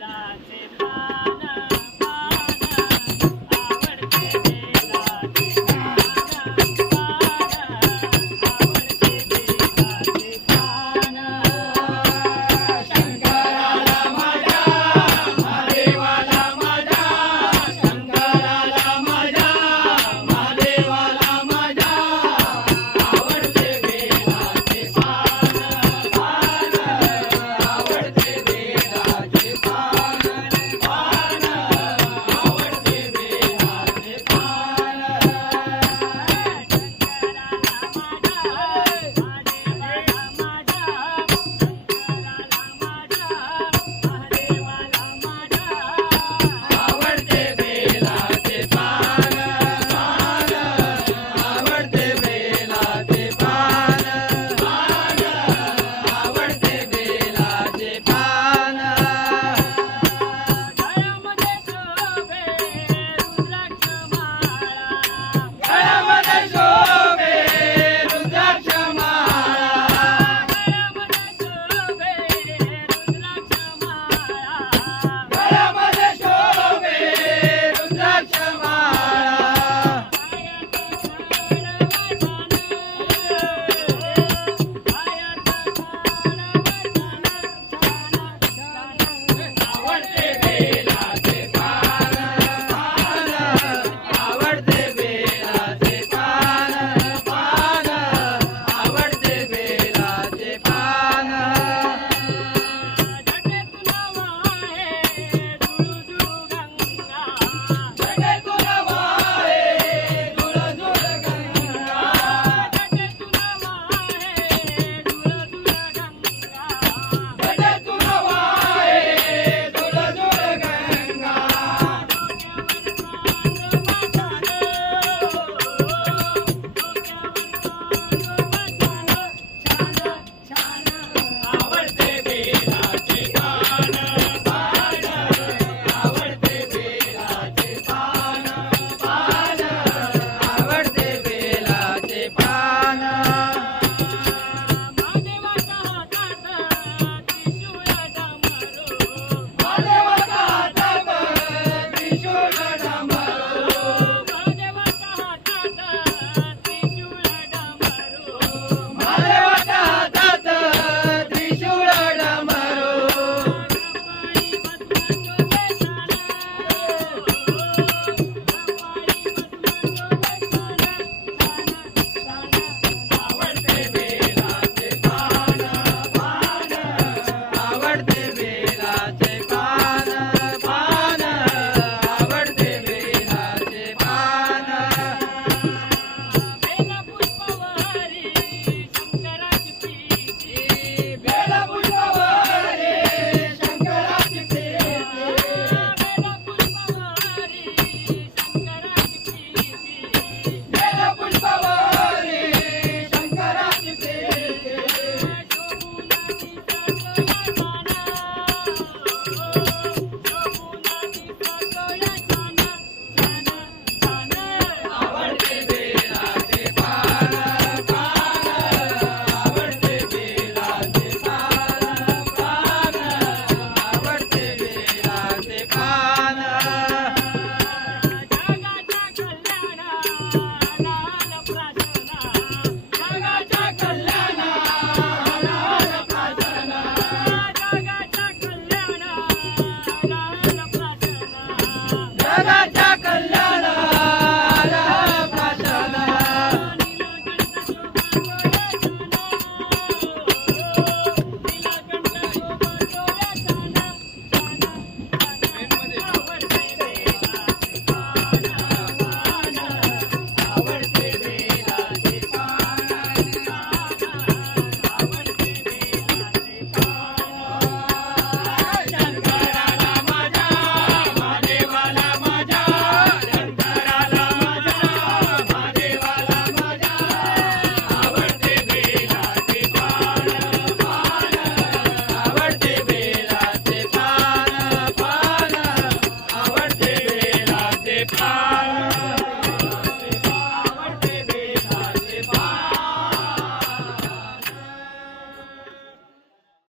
da te pa.